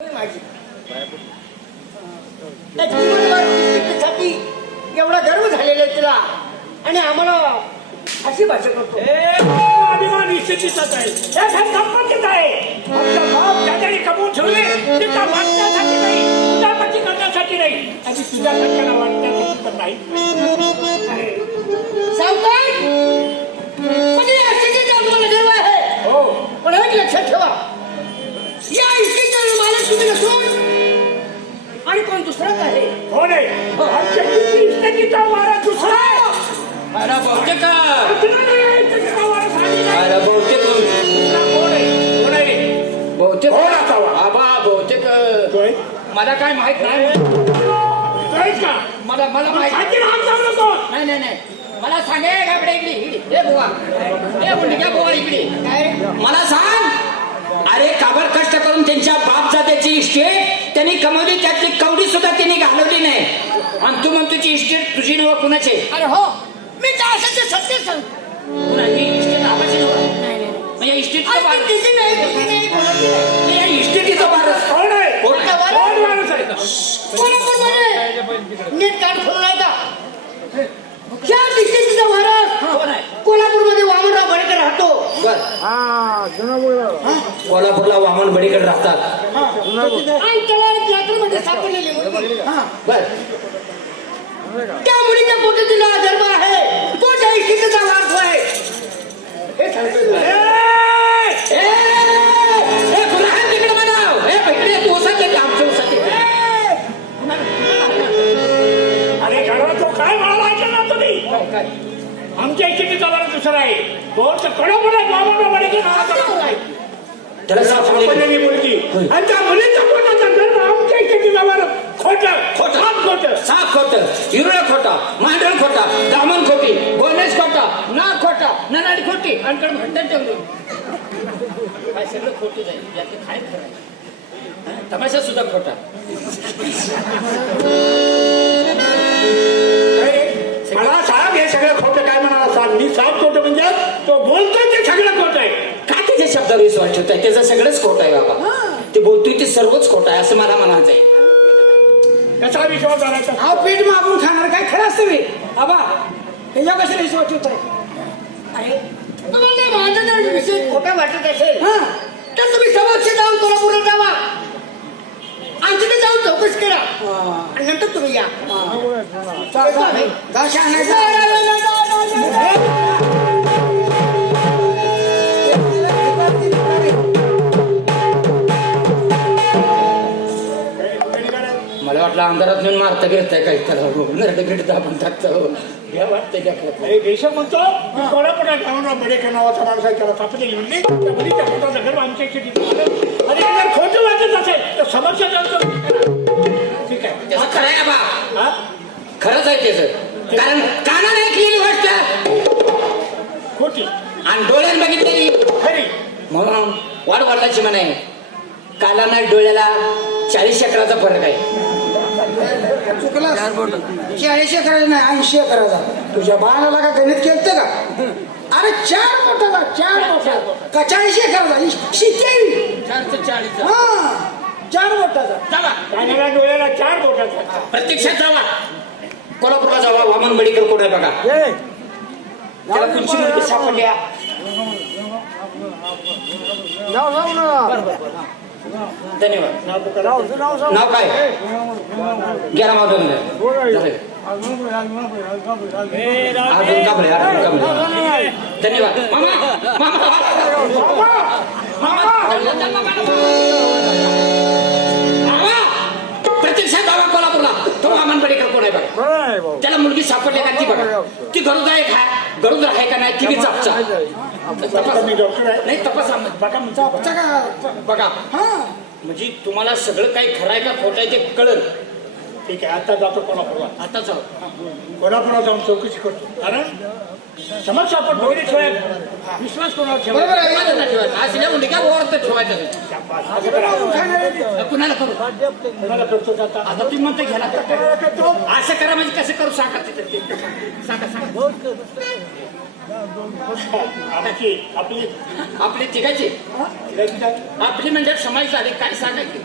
माझी एवढा गर्व झालेला आहे तिला. आणि आम्हाला अशी भाषा करतो. हो, अभिमान इच्छितीचाच आहे. संपत्तीच आहे. आमचा बाप कमवून ठेवले ते वाटण्यासाठी नाही उदापती करण्यासाठी नाही. आणि तुझ्या सत्याला वाटण्यासाठी तर नाही. तुम्ही नसून आणि कोण दुसराच आहे हो नाही आमच्या किती इच्छितीचा वारा दुसरा आहे. अरे बहुतेक आहे. अरे बहुतेक कोण आहे? कोण आहे? बहुतेक कोण? मला काय माहीत नाही का? मला मला माहीत. नाही नाही नाही मला सांगे गाबडे इकडे इकडे हे बुवा हे मुंडक्या बुवा इकडे काय मला सांग अरे काबर कष्ट करून त्यांच्या बाप जात्याची इस्टेट त्यांनी कमवली त्यातली कवडी सुद्धा त्यांनी घालवली नाही. आणि तू म्हणतो तुझी इस्टेट तुझी नव कुणाचे? अरे हो मी काय असेल ते सत्य सांगतो कुणाची इस्टेट आबाची नव नाही नाही नाही. म्हणजे इस्टेटचं आणि बारस. ती तिची नाही तुझी नाही कोणाची नाही. या इस्टेटीचं बारस कोण आहे? कोण आहे? कोण? माणूस आहे? कोल्हापूरमध्ये नीट खोलून आहे? का वामनराव बरेकर राहतो. बर. कोल्हापूरला वामन बडीकडे राहतात. यात्रेमध्ये सापडलेली मुलगी हा. बर त्या मुलीच्या पोटी तिला गर्भ आहे तो त्या इष्टीचा वारस आहे हे सांगतोय तुला. ए! ए, ए, तुला हात तिकडे म्हणाव. ए, इकडे तू उसात येते, आमच्या उसात येते. अरे तो काय म्हणाला ऐकलं ना तुम्ही काय, काय? आमच्या इच्छितीचा वारा दुसरा आहे तो तर कडोकडा बाबा बडे त्याला सापडले. सापडलेली मुलगी आणि त्या मुलीच्या पोटाचा गर्भ आमच्या इच्छितीचा वारा खोटं. खोटं. खोटं. साप खोट. हिरळ खोटा. मांडळ खोटा. दामन खोटी. गोनेस खोटा. नाक खोटा. ननाडी खोटी. आणि भांडण ठेवली. काय सगळं खोटं जाईल याचं काय खरं आहे? हा? तमाशा सुद्धा खोटा? मला साहेब हे सगळं खोटं काय म्हणाला सांग मी साहेब खोटं म्हणजे तो बोलतोय ते सगळं खोटं आहे. काय त्याच्या शब्दावर विश्वास ठेवताय? त्याचं सगळंच खोटं आहे बाबा. ते बोलतोय ते सर्वच खोटं आहे असं मला म्हणायचं आहे कसा विश्वास करायचा अहो पीठ मागून खाणार काय? खरं असतं मी आबा ह्याच्या कशाला विश्वास ठेवताय अरे तुम्हाला माझा जर विषय खोटा वाटत असेल. तर तुम्ही समक्ष जाऊन कोल्हापूरला जावा. तिथे जाऊन चौकशी करा. आणि नंतर तुम्ही या. मला वाटलं अंधारात नेऊन मारता गिरताय काही त्याला नरड टाकतो. हे वाटतंय देशक म्हणतो. की कोणाकोणा गावना नावाचा माणूस आहे त्याला त्या पोटाचं गर्भ आमच्या. आणि जर खोटं वाटत असेल तर समस्या. ठीक आहे. त्याचं खरं आहे बा? हा? खरंच आहे त्याचं. कारण कानाने ऐकलेली गोष्ट. खोटी. आणि डोळ्याने बघितलेली. खरी. म्हणून वाढ वाढलाची म्हणे. काला नाही डोळ्याला चाळीस अकराचा फरक आहे. चुकला चाळीस एकराचा नाही ऐंशी एकराचा तुझ्या बाळाला का गणित केलं का? अरे चार मोठाला चार मोठा का चाळीस एकराचा शिकेल. चाळीस हा चार कानाला डोळ्याला चार बोटाचा प्रत्यक्षात जावा. कोल्हापूरला जावा वामन बडीकर कोण आहे बघा. त्याला तुमची मुलगी सापडल्या. धन्यवाद. नाव काय? गेला माधून अजून काबळे अजून काबळे. धन्यवाद. मामा मामा. मामा. प्रत्यक्षात जावा कोल्हापूरला. तो वामन बडीकर कोण आहे बघा? त्याला मुलगी सापडली का ती बघा. ती गरुड आहे. गरुड आहे का नाही? ती बी चापचा तपास. मी डॉक्टर आहे. नाही तपासा. बघा चका बघा. हा. म्हणजे तुम्हाला सगळं काही खरं आहे का खोटं आहे ते कळल. ठीक आहे आता जातो कोल्हापूरला. आता जाऊ. कोल्हापूरला जाऊन चौकशी करतो. कारण समस्या आपण बघितल्याशिवाय विश्वास कोणावर ठेवायचा? बरोबर आहे. ठेवायचं. कुणाला करू? कोणाला करतो आता? तुम्ही म्हणता असं करा म्हणजे कसं करू? सांगा ते सांगा सांगा. आमची आपली. आपली तिघाची आपली म्हणजे समाज झाली. काय सांगायची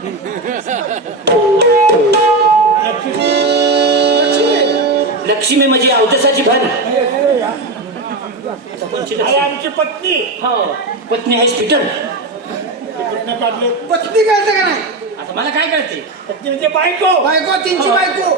लक्ष्मी. म्हणजे अवदसाची भन आमची पत्नी. हो पत्नी आहे हॉस्पिटल पत्नी कळतं का नाही? आता मला काय कळते? पत्नी म्हणजे बायको. बायको तीनची बायको.